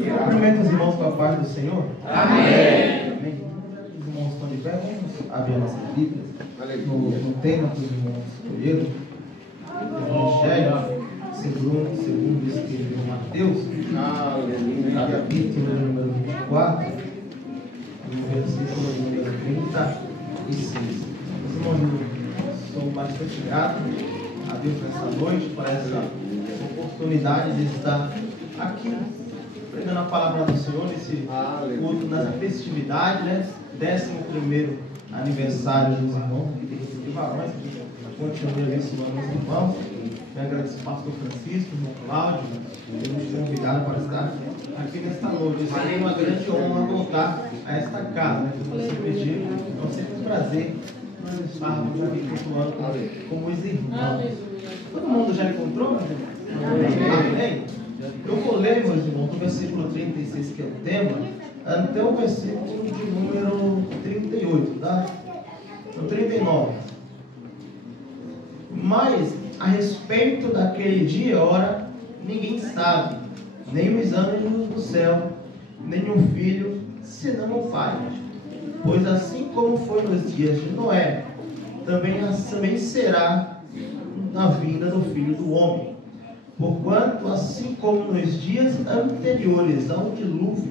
Cumprimento os irmãos com a paz do Senhor. Amém. Amém. Os irmãos estão de pé, vamos abrir as nossas Bíblias no tema que os irmãos escolheram. Evangelho segundo escreveu Mateus, capítulo número 24, no versículo número 36. Os irmãos, sou bastante grato a Deus nessa noite por essa oportunidade de estar aqui pregando a palavra do Senhor nesse culto, nessa festividade, né? 11º aniversário dos irmãos de varões. Continuo abençoando os irmãos. Agradeço ao pastor Francisco, irmão Cláudio, que nos convidaram para estar aqui nesta noite. Seria uma grande honra voltar a esta casa, né? Que você pediu. Então, sempre um prazer nós estarmos aqui cultuando como os irmãos. Todo mundo já encontrou? Amém? Eu vou ler, meus irmãos, do versículo 36, que é o tema, até o versículo de número 38, tá? No 39. Mas, a respeito daquele dia e hora, ninguém sabe, nem os anjos do céu, nem o Filho, senão o Pai. Pois assim como foi nos dias de Noé, também será na vinda do Filho do Homem. Porquanto, assim como nos dias anteriores ao dilúvio,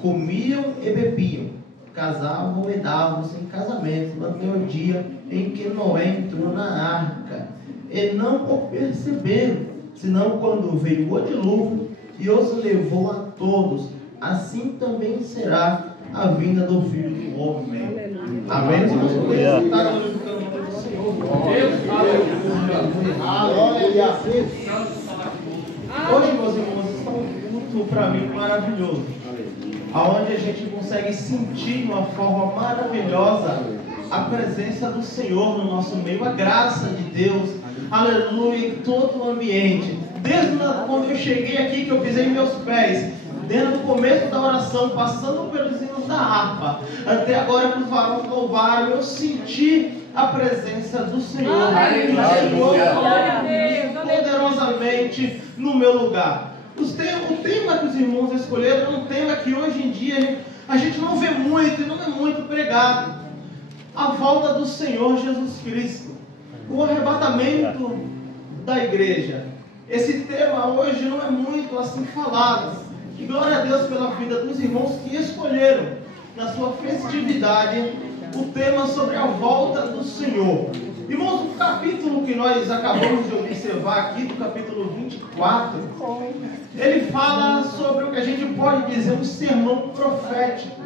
comiam e bebiam, casavam e davam-se em casamento, até o dia em que Noé entrou na arca, e não o perceberam, senão quando veio o dilúvio e os levou a todos. Assim também será a vinda do Filho do Homem. Amém? Vamos poder estar glorificando o nome do Senhor. Aleluia. Hoje, meus irmãos, está um culto para mim maravilhoso, aonde a gente consegue sentir de uma forma maravilhosa a presença do Senhor no nosso meio, a graça de Deus, aleluia, em todo o ambiente. Desde quando eu cheguei aqui, que eu pisei meus pés, desde o começo da oração, passando pelos hinos da harpa, até agora que os varões louvaram, eu senti a presença do Senhor, poderosamente no meu lugar. O tema que os irmãos escolheram é um tema que hoje em dia a gente não vê muito e não é muito pregado. A volta do Senhor Jesus Cristo, o arrebatamento da igreja. Esse tema hoje não é muito assim falado. E glória a Deus pela vida dos irmãos que escolheram na sua festividade o tema sobre a volta do Senhor. Irmãos, o capítulo que nós acabamos de observar aqui, do capítulo 24, ele fala sobre o que a gente pode dizer um sermão profético.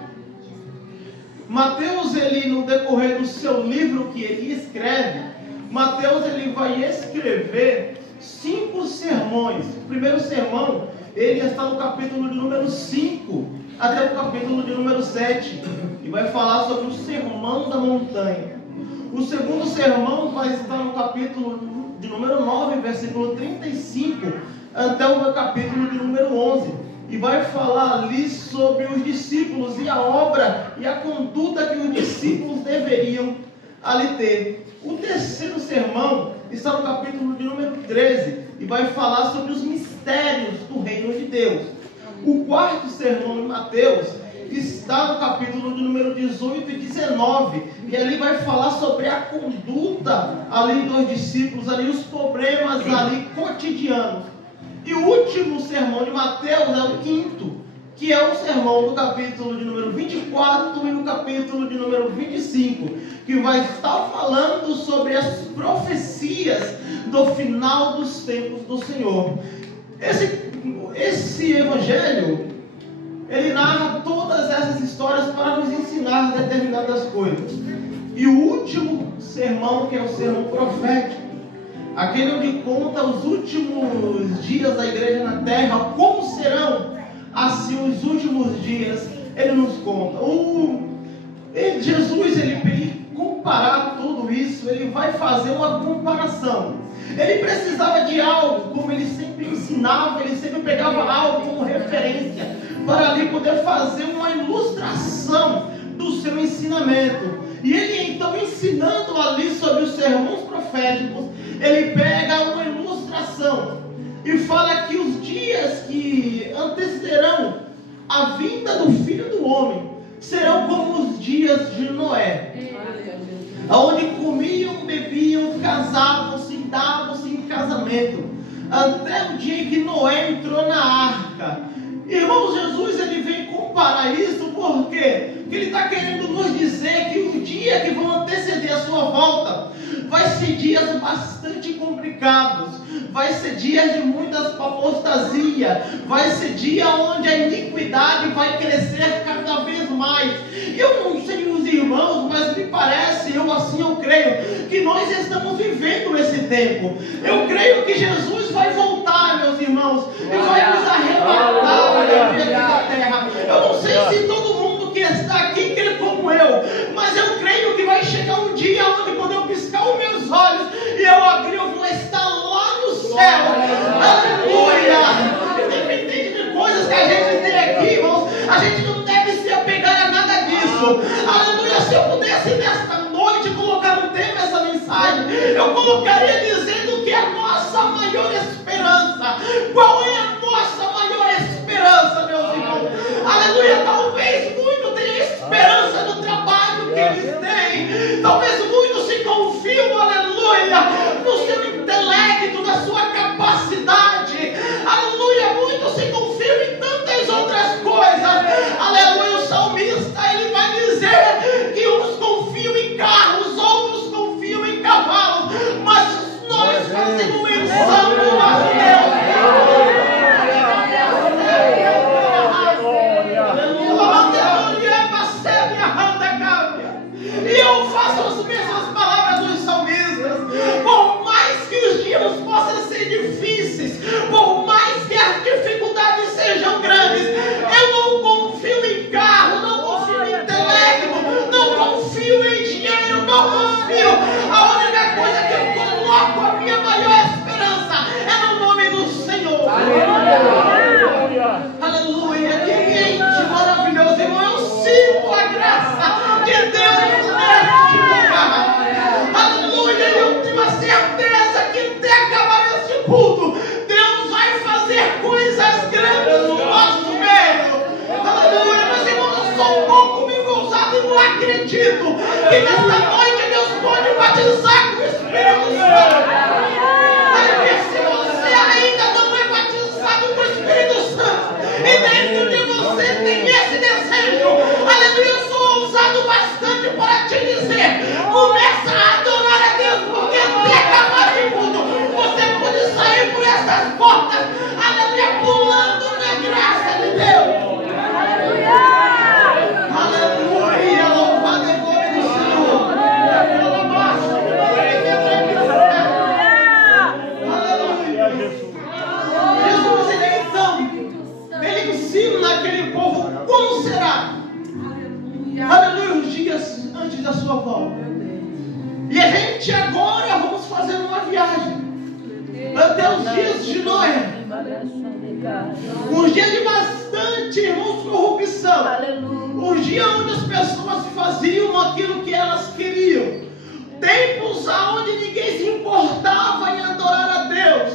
Mateus, ele, no decorrer do seu livro que ele escreve, Mateus, ele vai escrever 5 sermões. O primeiro sermão, ele está no capítulo de número 5 até o capítulo de número 7, e vai falar sobre o sermão da montanha. O segundo sermão vai estar no capítulo de número 9, versículo 35, até o capítulo de número 11. E vai falar ali sobre os discípulos e a obra e a conduta que os discípulos deveriam ali ter. O terceiro sermão está no capítulo de número 13 e vai falar sobre os mistérios do reino de Deus. O quarto sermão de Mateus está no capítulo de número 18 e 19, e ali vai falar sobre a conduta ali dos discípulos, ali os problemas ali cotidianos. E o último sermão de Mateus é o quinto, que é o sermão do capítulo de número 24 e no capítulo de número 25, que vai estar falando sobre as profecias do final dos tempos do Senhor. Esse evangelho, ele narra todas essas histórias para nos ensinar determinadas coisas. E o último sermão, que é o sermão profético, aquele onde conta os últimos dias da igreja na terra, como serão assim os últimos dias, ele nos conta. Jesus, ele comparar tudo isso, ele vai fazer uma comparação. Ele precisava de algo, como ele sempre ensinava, ele sempre pegava algo como referência, para ali poder fazer uma ilustração do seu ensinamento. E ele então, ensinando ali sobre os sermões proféticos, ele pega uma ilustração e fala que os dias que antecederão a vinda do Filho do Homem serão como os dias de Noé, onde comiam, bebiam, casavam-se, davam-se em casamento, até o dia em que Noé entrou na arca. Irmãos, Jesus ele vem comparar isso porque ele está querendo nos dizer que o dia que vão anteceder a sua volta vai ser dias bastante complicados, vai ser dias de muitas apostasia, vai ser dia onde a iniquidade vai crescer cada vez mais. Eu não sei os irmãos, mas me parece, eu creio, que nós estamos vivendo esse tempo. Eu creio que Jesus vai voltar, meus irmãos, e vai nos arrebatar da terra. Eu não sei se todo mundo que está aqui crê como eu, mas eu creio que vai chegar um dia onde, quando eu piscar os meus olhos e eu abrir, eu vou estar lá no céu. Aleluia! Independente de coisas que a gente tem aqui, irmãos, a gente não deve se apegar a nada disso. Aleluia! Se eu pudesse nesta noite colocar um tema essa mensagem, eu colocaria dizendo que a nossa maior esperança. Qual é a nossa maior esperança, meus irmãos? Aleluia! Talvez muitos tenham esperança no trabalho que eles têm. Talvez muitos se confiam, aleluia, no seu intelecto, na sua capacidade. Aleluia! Muitos se confiam em tantas outras coisas. Aleluia! O salmista ele vai dizer que uns confiam em carros, outros confiam em cavalos, mas nós fazemos menção do nosso Deus. E eu faço as mesmas palavras dos salmistas. Por mais que os dias possam ser difíceis, por mais que as dificuldades sejam grandes, eu não confio em carro, não confio em intelecto, não confio em dinheiro, não confio. A única coisa que eu coloco, a minha maior esperança, é no nome do Senhor. Aleluia! Aleluia! Que ambiente maravilhoso, irmão. Eu sinto a graça de Deus neste lugar. Aleluia! Eu tenho a certeza que até acabar este culto, Deus vai fazer coisas grandes no nosso meio. Aleluia! Meus irmãos, eu sou um pouco meio ousado e não acredito que nesta noite Deus pode batizar com o Espírito Santo. Porque se você ainda não é batizado com o Espírito Santo e dentro de você tem esse desejo, aleluia, eu sou ousado bastante para te dizer: começa a adorar a Deus, porque até acabar de culto você pode sair por essas portas, aleluia, pulando na graça de Deus. Aleluia, louvado é o nome do Senhor. Aleluia. Jesus, ele então, ele ensina aquele povo como será, aleluia, os dias antes da sua volta. E a gente agora vamos fazer uma viagem até os dias de Noé. Os dias de bastante, irmãos, corrupção. Os dias onde as pessoas faziam aquilo que elas queriam. Tempos onde ninguém se importava em adorar a Deus.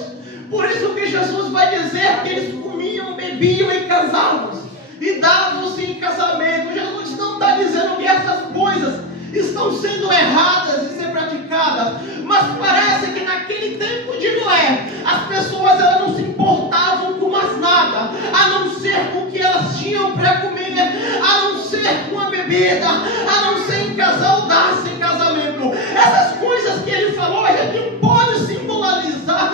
Por isso que Jesus vai dizer que eles comiam, bebiam e casavam-se. E davam-se em casamento. Jesus não está dizendo que essas coisas estão sendo erradas de ser praticadas. Mas parece que naquele tempo de Noé, as pessoas elas não se importavam com mais nada, a não ser com o que elas tinham para comer, a não ser com a bebida, a não ser em casal, dar-se em casamento. Essas coisas que ele falou, a gente pode simbolizar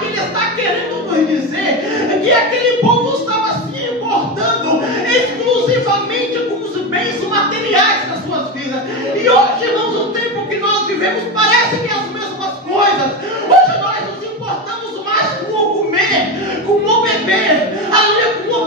que ele está querendo nos dizer que aquele povo estava se importando exclusivamente com os bens materiais das suas vidas. E hoje, irmãos, o tempo que nós vivemos parece que é as mesmas coisas. Hoje nós nos importamos mais com o comer, com o beber, com o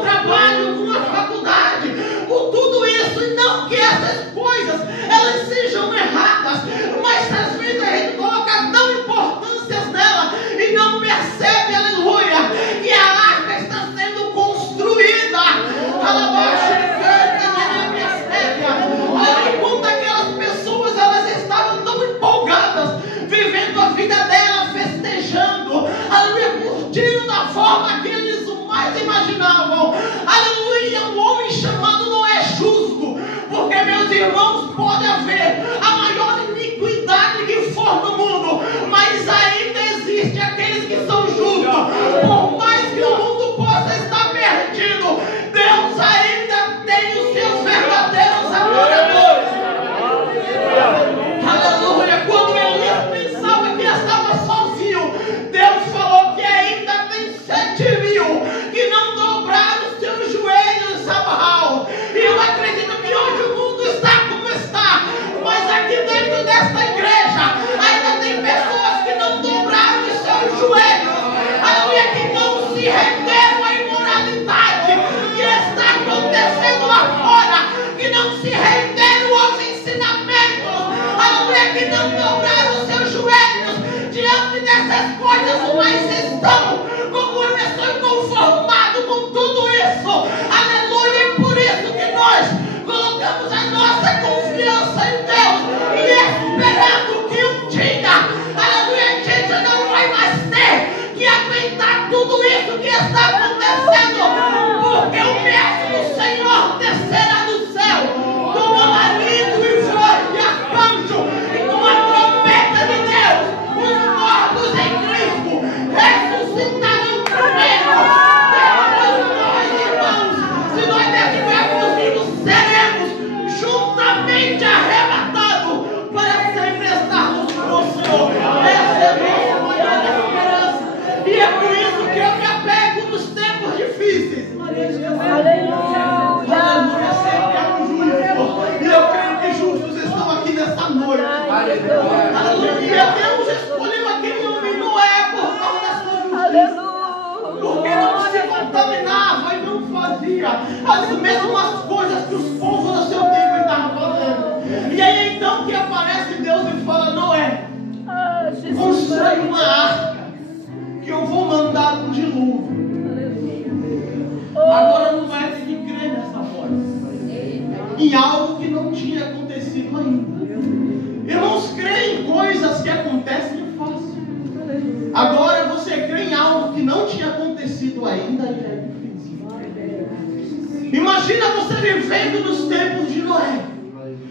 Aleluia, sempre é um justo. E eu creio que justos estão aqui nessa noite. Aleluia, Deus escolheu aquele homem Noé por causa da sua justiça. Porque não se contaminava e não fazia as mesmas coisas que os povos do seu tempo estavam fazendo. E aí então que aparece Deus e fala: Noé, constrói uma arca, que eu vou mandar um dilúvio. Agora Noé tem que crer nessa voz, em algo que não tinha acontecido ainda. Irmãos, crer em coisas que acontecem é fácil. Agora você crê em algo que não tinha acontecido ainda e é difícil. Imagina você vivendo nos tempos de Noé.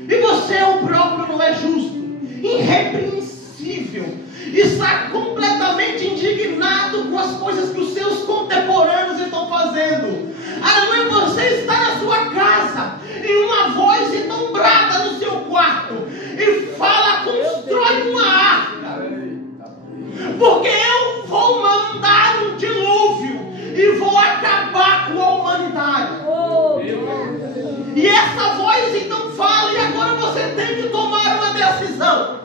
E você é o próprio Noé justo, irrepreensível, e está completamente indignado com as coisas que os seus contemporâneos estão fazendo. Aleluia, você está na sua casa, e uma voz então brada no seu quarto, e fala: constrói uma arca, porque eu vou mandar um dilúvio, e vou acabar com a humanidade. E essa voz então fala, e agora você tem que tomar uma decisão.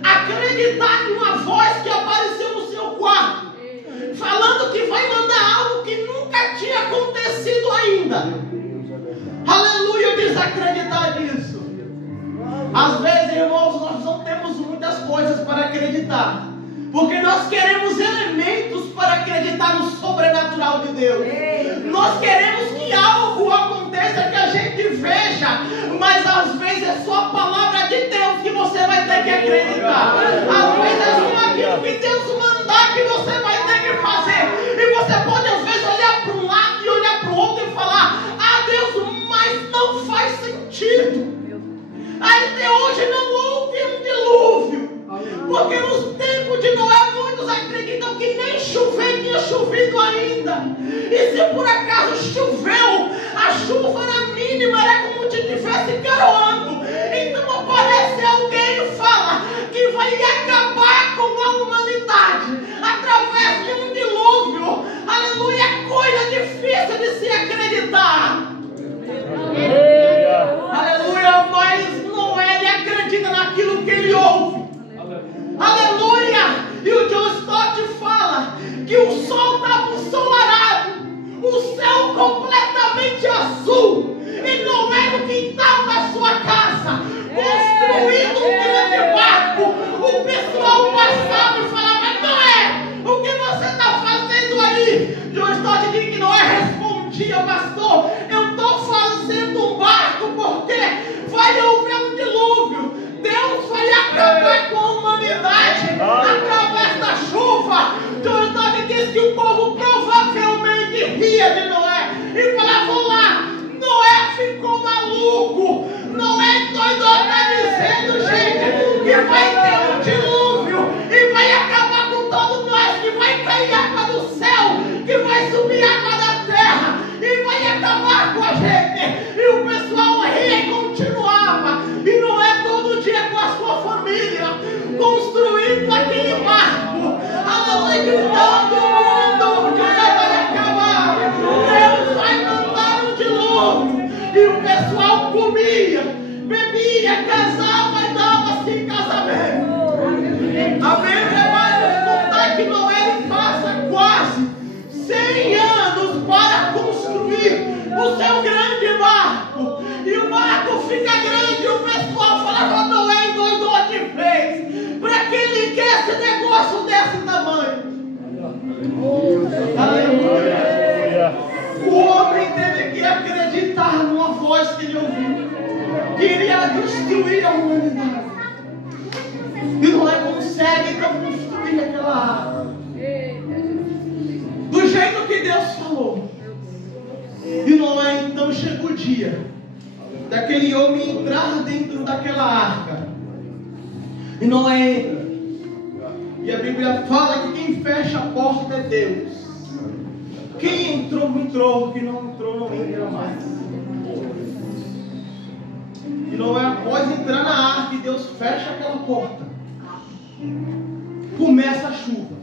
Acreditar em uma voz que apareceu no seu quarto, falando que vai mandar algo que nunca tinha acontecido ainda. Aleluia, desacreditar nisso. Às vezes, irmãos, nós não temos muitas coisas para acreditar, porque nós queremos elementos para acreditar no sobrenatural de Deus. Nós queremos que algo aconteça, que a gente veja, mas às vezes é só a palavra de Deus que você vai ter que acreditar. Às vezes é só aquilo que Deus mandar que você vai ter que fazer. E você pode às vezes olhar para um lado e olhar para o outro e falar: ah, Deus, mas não faz sentido. Até hoje não houve um dilúvio, porque nos tempos de Noé muitos acreditam que nem chover tinha chovido ainda. E se por acaso choveu, a chuva era mínima, era como se estivesse garoando. Então aparece alguém e fala que vai acabar com a humanidade através de um dilúvio. Aleluia, coisa difícil de se acreditar. Aleluia, mas Noé ele acredita naquilo que ele ouve. Aleluia! E o John Stott fala que o sol estava ensolarado, o céu completamente azul, e Noé no quintal da sua casa, construindo um grande barco. O pessoal passava e falava: Noé, o que você está fazendo aí? John Stott diz que Noé respondia: pastor, eu estou fazendo um barco porque vai haver um dilúvio. Deus vai acabar com a humanidade através da chuva. John Stott diz que o povo provavelmente ria de Noé e falava: lá, Noé ficou maluco. Noé doido, está dizendo, gente, que vai ter um dilúvio e vai acabar com todos nós, que vai cair água do céu, que vai subir água da terra e vai acabar com a gente. E o pessoal ria e continuava. E Noé todo dia com a sua família construindo aquele barco. Aleluia, gritando: o mundo um dia vai acabar, Deus vai mandar um dilúvio. E o pessoal comia, bebia, casava e dava-se em casamento. A Bíblia vai nos contar que Noé passa quase 100 anos para construir o seu grande barco. E o barco fica grande e o pessoal falava: Noé endoidou de vez. Para que ele quer esse negócio desse tamanho? Aleluia. O homem teve que acreditar numa voz que ele ouviu, que iria destruir a humanidade. E Noé consegue então construir aquela arca do jeito que Deus falou. E Noé então chega o dia daquele homem entrar dentro daquela arca. E Noé entra. E a Bíblia fala que quem fecha a porta é Deus. Quem entrou, entrou. Quem não entrou, não entra mais. E Noé, após entrar na arca, e Deus fecha aquela porta, começa a chuva.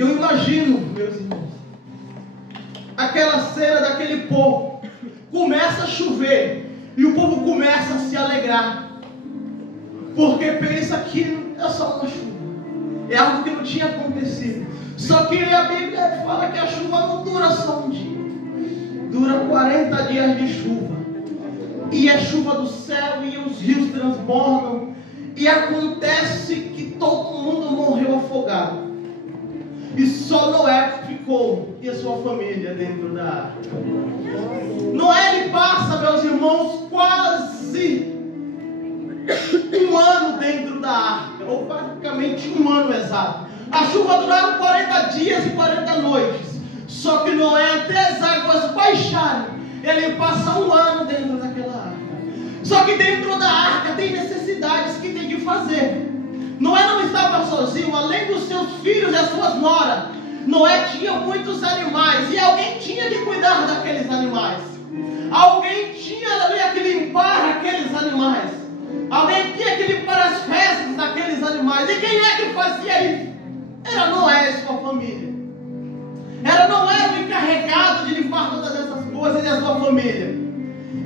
Eu imagino, meus irmãos, aquela cena daquele povo. Começa a chover e o povo começa a se alegrar, porque pensa que é só uma chuva, é algo que não tinha acontecido. Só que a Bíblia fala que a chuva não dura só um dia, dura 40 dias de chuva, e é chuva do céu, e os rios transbordam, e acontece que todo mundo morreu afogado, e só Noé ficou e a sua família dentro da arca. Noé, ele passa, meus irmãos, quase um ano dentro da arca, ou praticamente um ano exato. A chuva durava 40 dias e 40 noites. Só que Noé, até as águas baixarem, ele passa um ano dentro daquela arca. Só que dentro da arca tem necessidades que tem que fazer. Noé não estava sozinho, além dos seus filhos e as suas noras. Noé tinha muitos animais e alguém tinha que cuidar daqueles animais. Alguém tinha que limpar aqueles animais. Alguém tinha que limpar as fezes daqueles animais. E quem é que fazia isso? Era Noé e sua família. Era Noé o encarregado de limpar todas essas coisas e a sua família.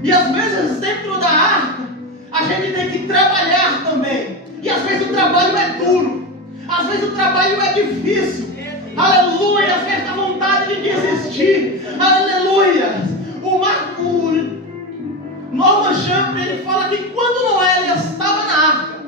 E às vezes dentro da arca a gente tem que trabalhar também. E às vezes o trabalho é duro. Às vezes o trabalho é difícil. Aleluia. Às vezes dá vontade de desistir. Aleluia. O Norman Champ, ele fala que quando Noé estava na arca,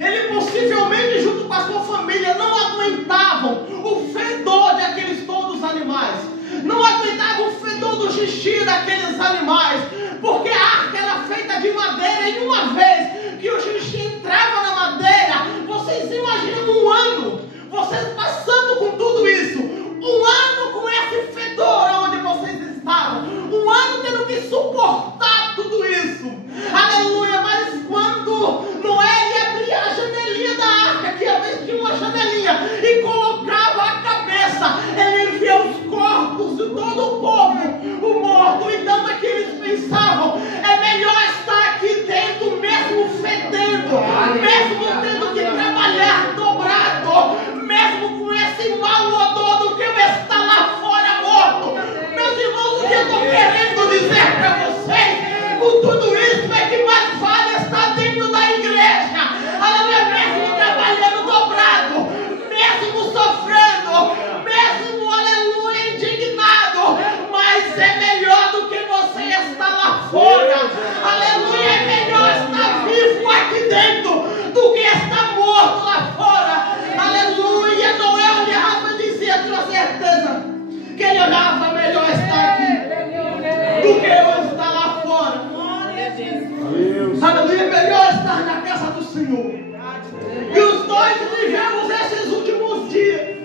ele possivelmente junto com a sua família não aguentavam o fedor daqueles todos animais, não aguentavam o fedor do xixi daqueles animais, porque a arca era feita de madeira, e uma vez que o xixi entrava na madeira, vocês imaginam um ano, vocês passando com tudo isso, um ano com esse fedor onde vocês estavam, um ano tendo que suportar tudo isso, aleluia. Mas quando Noé abria a janelinha da arca, que às vezes tinha uma janelinha, e colocava a cabeça, ele via os corpos de todo o povo, o morto. Então é que eles pensavam, é melhor estar aqui dentro, mesmo fedendo, mesmo tendo que trabalhar dobrado, mesmo com esse mau odor, do que eu estar lá fora morto. Meus irmãos, o que eu estou querendo dizer para vocês, com tudo isso, é que mais vale estar dentro da igreja, aleluia, mesmo trabalhando dobrado, mesmo sofrendo, mesmo, aleluia, indignado, mas é melhor do que você estar lá fora, aleluia, é melhor estar vivo aqui dentro do que estar morto lá fora, aleluia. Noé olhava e dizia com certeza que ele olhava, melhor estar aqui do que eu estar lá fora, aleluia, melhor estar na casa do Senhor. E os dois vivemos esses últimos dias,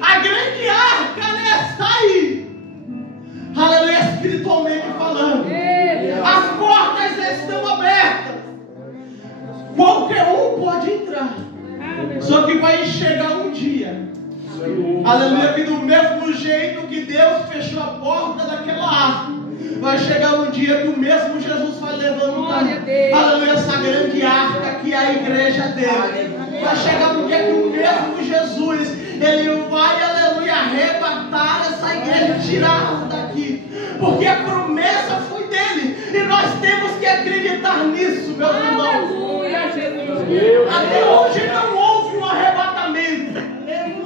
a grande arca está aí, aleluia, espiritualmente falando, as portas estão abertas, qualquer um pode entrar, só que vai chegar um dia, aleluia, que do mesmo jeito que Deus fechou a porta daquela arca, vai chegar um dia que o mesmo Jesus vai levantar, aleluia, essa grande arca que é a igreja dele. Vai chegar um dia que o mesmo Jesus, ele vai, aleluia, arrebatar essa igreja, tirá-la daqui, porque a promessa foi dele, e nós temos que acreditar nisso, meus irmãos. Até hoje não houve um arrebatamento,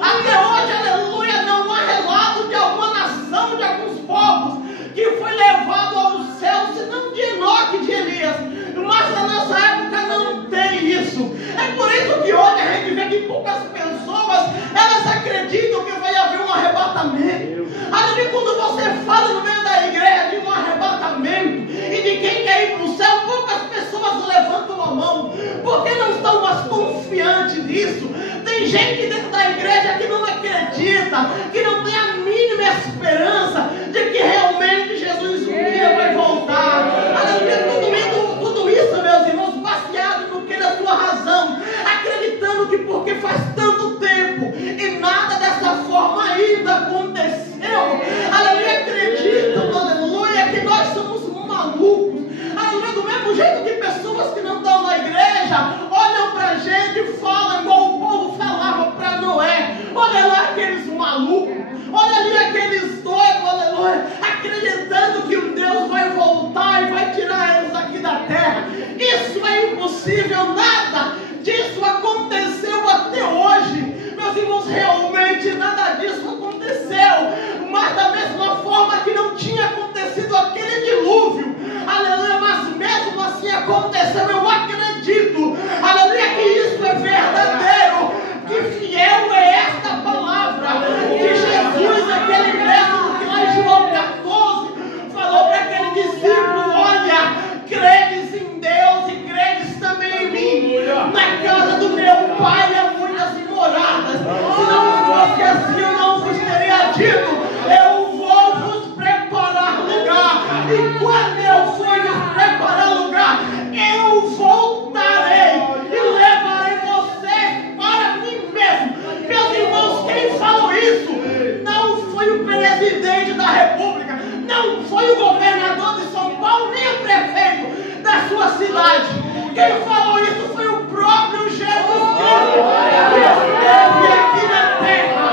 até hoje, aleluia, não há relato de alguma nação, de alguns povos que foi levado ao céu, senão de Enoque e de Elias, mas na nossa época não tem isso. É por isso que hoje a gente vê que poucas pessoas, elas acreditam que vai haver um arrebatamento. Ali quando você fala no meio da igreja de um arrebatamento e de quem quer ir para o céu, poucas pessoas levantam a mão, porque não estão mais confiantes nisso. Tem gente dentro da igreja que não acredita, que não tem a mínima esperança de que realmente Jesus um dia vai voltar. Tudo isso, meus irmãos, baseado no que da sua razão, acreditando que porque faz tanto tempo e nada dessa forma ainda aconteceu, aleluia, acreditam, aleluia, que nós somos malucos, aleluia, do mesmo jeito que pessoas que não estão na igreja olham pra gente e falam igual o povo falava para Noé, olha lá aqueles malucos. presidente da República, não foi o governador de São Paulo, nem o prefeito da sua cidade. Quem falou isso foi o próprio Jesus Cristo, que esteve aqui na terra,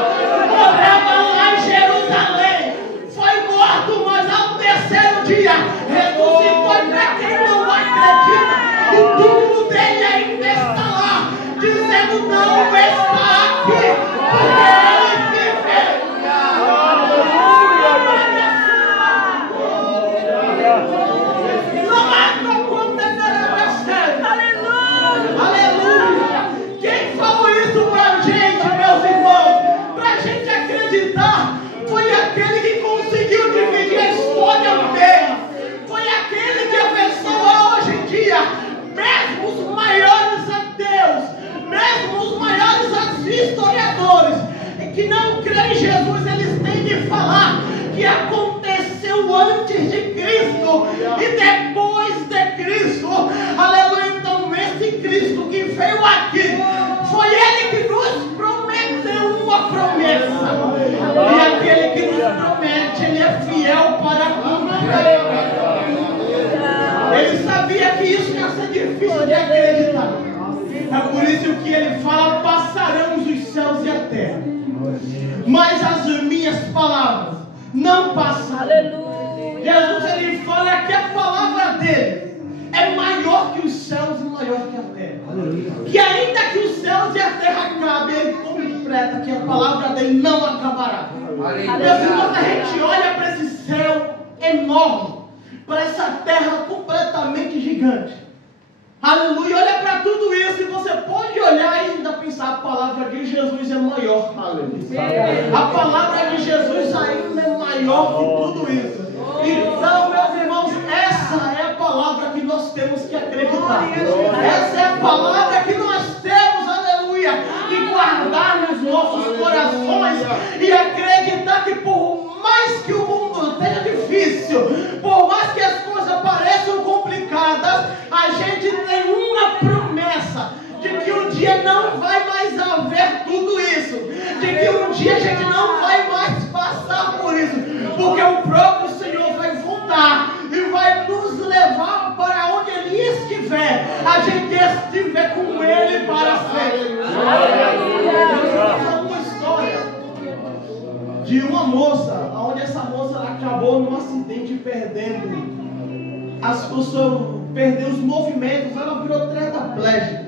morava lá em Jerusalém, foi morto, mas ao terceiro dia ressuscitou. Para quem não acredita, o túmulo dele ainda está lá, dizendo: não está aqui, porque ele vive. Aleluia! Quem falou isso pra gente, meus irmãos? Pra gente acreditar, foi aquele que conseguiu dividir a história no meio. Foi aquele que abençoa hoje em dia, mesmo os maiores ateus, mesmo os maiores historiadores, que não creem em Jesus, eles têm de falar que aconteceu antes de Cristo e depois de Cristo. Aleluia! Então esse Cristo que veio aqui, foi Ele que nos prometeu uma promessa, e aquele que nos promete, Ele é fiel para cumprir. Ele sabia que isso ia ser difícil de acreditar. É por isso que Ele fala: passarão os céus e a terra, mas as minhas palavras não passarão. Jesus, Ele fala que a palavra dele é maior que os céus e maior que a terra. Que ainda que os céus e a terra acabem, Ele completa que a palavra dele não acabará. Meus irmãos, a gente olha para esse céu enorme, para essa terra completamente gigante. Aleluia, olha para tudo isso e você pode olhar e ainda pensar: a palavra de Jesus é maior. Aleluia. A palavra de Jesus ainda é maior que tudo isso. Então, meus irmãos, essa é a palavra que nós temos que acreditar. Essa é a palavra que nós temos, aleluia, que guardar nos nossos corações e acreditar que por mais que o mundo esteja difícil, por mais que as coisas pareçam complicadas, a gente tem uma promessa de que um dia não vai mais haver tudo isso, de que um dia a gente não vai mais passar por isso, porque o próprio Senhor vai voltar e vai nos levar para onde Ele estiver, a gente estiver com Ele para sempre. Uma história de uma moça, onde essa moça acabou num acidente perdendo perdeu os movimentos, ela virou tetraplégica.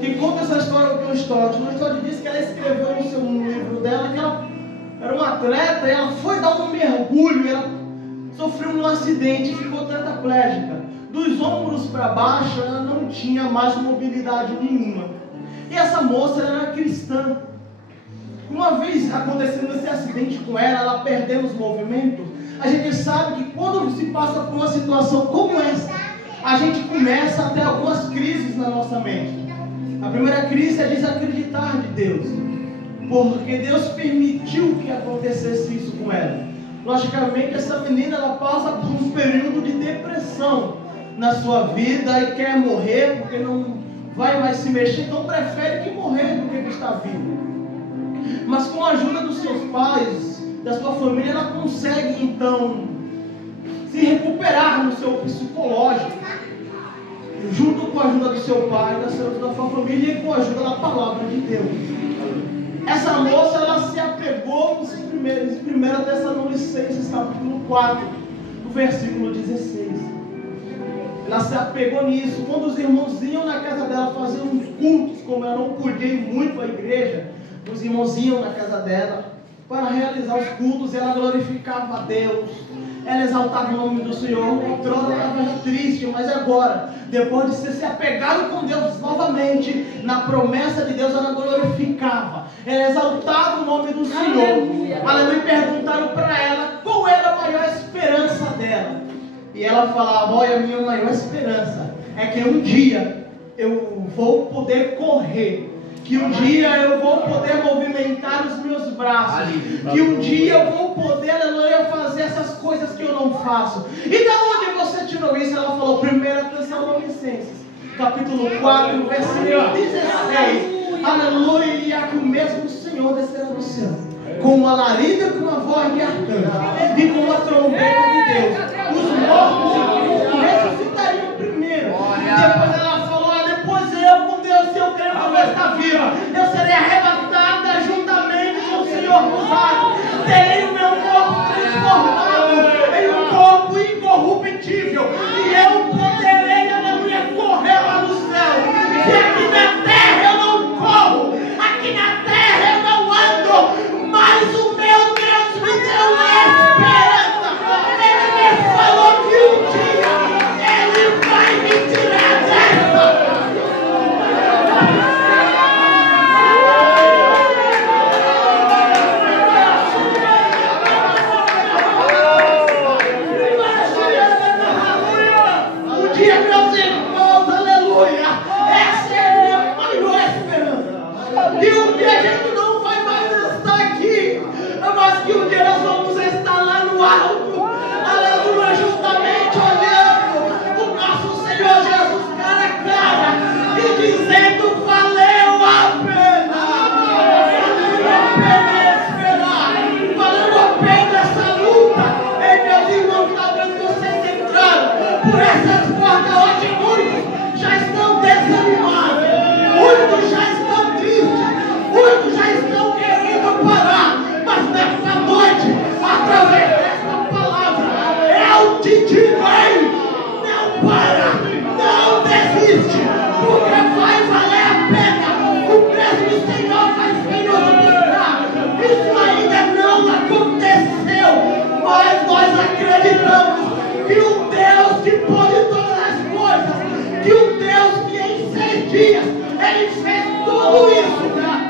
Que conta essa história que o Stott diz que ela escreveu no livro dela que ela era uma atleta e ela foi dar um mergulho e ela sofreu um acidente e ficou tetraplégica. Dos ombros para baixo ela não tinha mais mobilidade nenhuma. E essa moça era cristã. Uma vez acontecendo esse acidente com ela perdendo os movimentos, a gente sabe que quando se passa por uma situação como essa, a gente começa a ter algumas crises na nossa mente. A primeira crise é desacreditar de Deus, porque Deus permitiu que acontecesse isso com ela. Logicamente, essa menina ela passa por um período de depressão na sua vida e quer morrer porque não vai mais se mexer, então prefere que morrer do que estar vivo. Mas com a ajuda dos seus pais, da sua família, ela consegue então se recuperar no seu psicológico, junto com a ajuda do seu pai, da sua família e com a ajuda da palavra de Deus. Essa moça ela se apegou em 1 Tessalonicenses capítulo 4, no versículo 16. Ela se apegou nisso. Quando os irmãos iam na casa dela fazer uns cultos, como ela não podia ir muito à igreja, os irmãos iam na casa dela para realizar os cultos e ela glorificava a Deus, ela exaltava o nome do Senhor. Outrora ela estava triste, mas agora, depois de se apegado com Deus novamente, na promessa de Deus, ela glorificava, ela exaltava o nome do Senhor. Aleluia. Perguntaram para ela qual era a maior esperança dela, e ela falava: olha, a minha maior esperança é que um dia eu vou poder correr, que um dia eu vou poder movimentar os meus braços, que um dia eu vou poder, aleluia, fazer essas coisas que eu não faço. E de onde você tirou isso? Ela falou 1 Tessalonicenses capítulo 4, versículo 16. Aleluia, que o mesmo Senhor descerá do céu com uma larida, com uma voz de arcanjo e com uma trombeta de Deus. Os mortos em Cristo ressuscitariam primeiro. Depois ela falou: depois eu, com Deus, se eu creio que eu vou estar viva, eu serei arrebatada juntamente com o Senhor nos ares. Terei o meu corpo transformado em um corpo incorruptível, e eu poderei, aleluia, correr lá no céu. E aqui na terra eu não corro, aqui na terra eu não ando, mas o meu Deus me deu esperança. Ele me falou que um dia Ele vai me tirar dessa. Um dia, meus irmãos, aleluia, essa é a minha maior esperança. Que um dia a gente não vai mais estar aqui, mas que um dia nós vamos estar lá no alto, aleluia, justamente olhando o nosso Senhor Jesus cara a cara e dizendo: valeu a pena, valeu a pena esperar, valeu a pena essa luta. Ei, meus irmãos, talvez vocês entraram por essas portas onde muitos já estão desanimados, muitos já estão tristes, muitos já estão querendo parar, mas nessa noite, através desta palavra, eu te digo: ei, não para, não desiste, porque vai valer a pena. O mesmo Senhor faz vir nos buscar. Isso ainda não aconteceu, mas nós acreditamos que um Deus que pode todas as coisas, que um Deus que em 6 dias Ele fez tudo isso,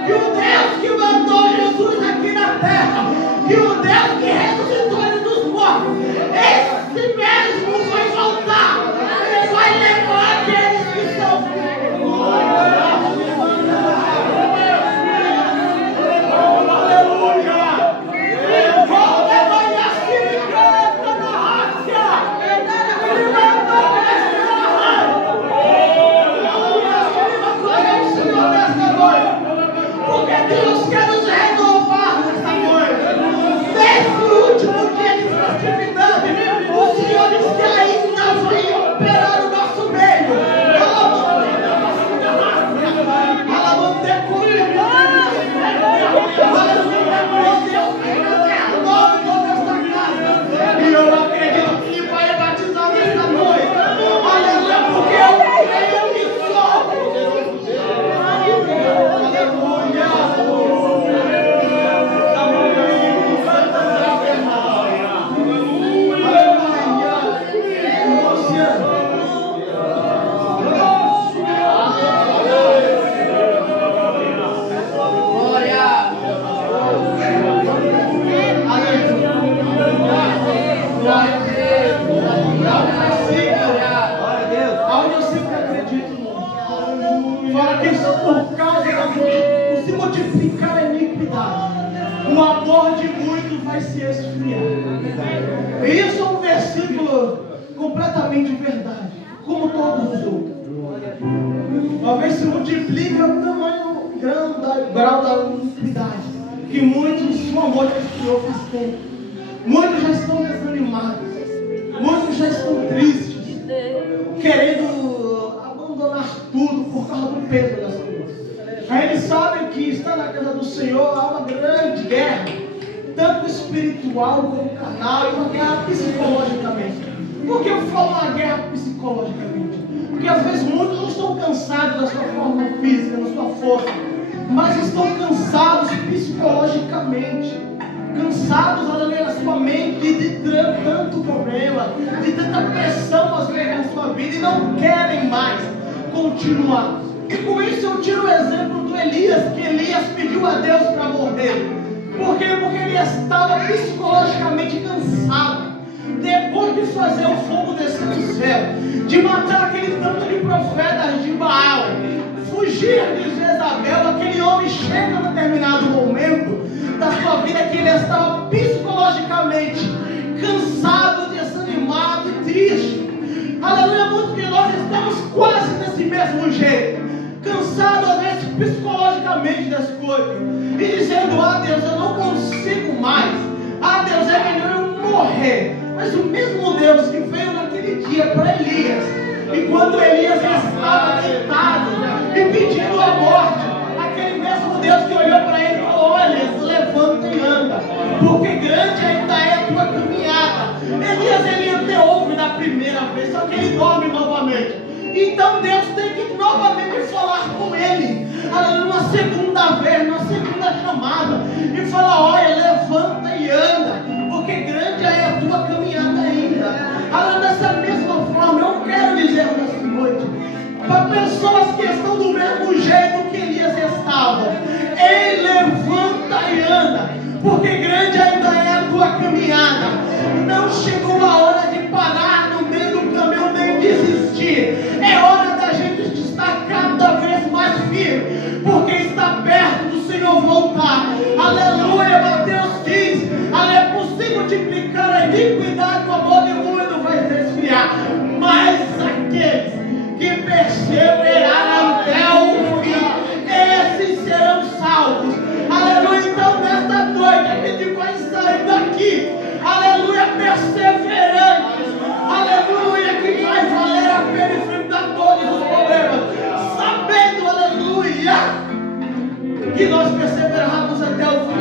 que o Deus que mandou Jesus aqui na terra, que o Deus que ressuscitou Ele dos mortos, esse mesmo vai voltar, vai levar aqueles que são vivos. Aleluia! Vou levar a sirigueta na raça, ele mandou descer na raça. Glória ao Senhor nessa noite, porque Deus quer nos renovar nessa noite. Nesse último dia de festividade, o Senhor diz que ainda vai operar o nosso meio. E eu acredito que Ele vai batizar nessa noite. Aleluia, porque eu creio que só aonde eu sempre acredito, fala que por causa da se multiplicar a iniquidade, o amor de muitos vai se esfriar. Isso é um versículo completamente verdade, como todos os outros. Uma vez se multiplica o tamanho grau da iniquidade, que muitos, o amor já esfriou faz tempo. Muitos já estão desanimados, muitos já estão tristes, querendo abandonar tudo por causa do peso das coisas. Aí eles sabem que estar na casa do Senhor há uma grande guerra, tanto espiritual como carnal, e uma guerra psicologicamente. Por que eu falo uma guerra psicologicamente? Porque às vezes muitos não estão cansados da sua forma física, da sua força, mas estão cansados psicologicamente, cansados da sua mente de tanto problema, de tanta pressão às vezes na sua vida, e não querem mais continuar. E com isso eu tiro o exemplo do Elias, que Elias pediu a Deus para morrer. Por quê? Porque ele estava psicologicamente cansado. Depois de fazer o fogo descer do céu, de matar aquele tanto de profetas de Baal, fugir de Jezabel, aquele homem chega a determinado momento da sua vida que ele estava psicologicamente cansado, desanimado e triste. Aleluia, muitos de nós estamos quase desse mesmo jeito, cansados às vezes psicologicamente das coisas, e dizendo: ah, Deus, eu não consigo morrer. Mas o mesmo Deus que veio naquele dia para Elias, enquanto Elias estava deitado e pedindo a morte, aquele mesmo Deus que olhou para ele e falou: olha, levanta e anda, porque grande ainda é a tua caminhada. Elias, ele até ouve da primeira vez, só que ele dorme novamente. Então Deus tem que novamente falar com ele, numa segunda vez, numa segunda chamada, e falar: olha, levanta e anda, porque grande é a tua caminhada ainda. Dessa mesma forma, eu quero dizer nessa noite, para pessoas que estão do mesmo jeito que Elias estava: ei, levanta e anda, porque grande ainda é a tua caminhada. Não chegou a hora de parar no meio do caminho nem desistir. É hora da gente estar cada vez mais firme, porque está perto do Senhor voltar. Aleluia. Mateus diz: é possível multiplicar a iniquidade, o amor de muito vai se esfriar, mas aqueles que perseverarão até o fim, esses serão salvos. Aleluia. Então nesta noite a gente vai sair daqui, aleluia, perseverante, aleluia, que vai valer a pena enfrentar todos os problemas, sabendo, aleluia, que nós perseveramos até o fim.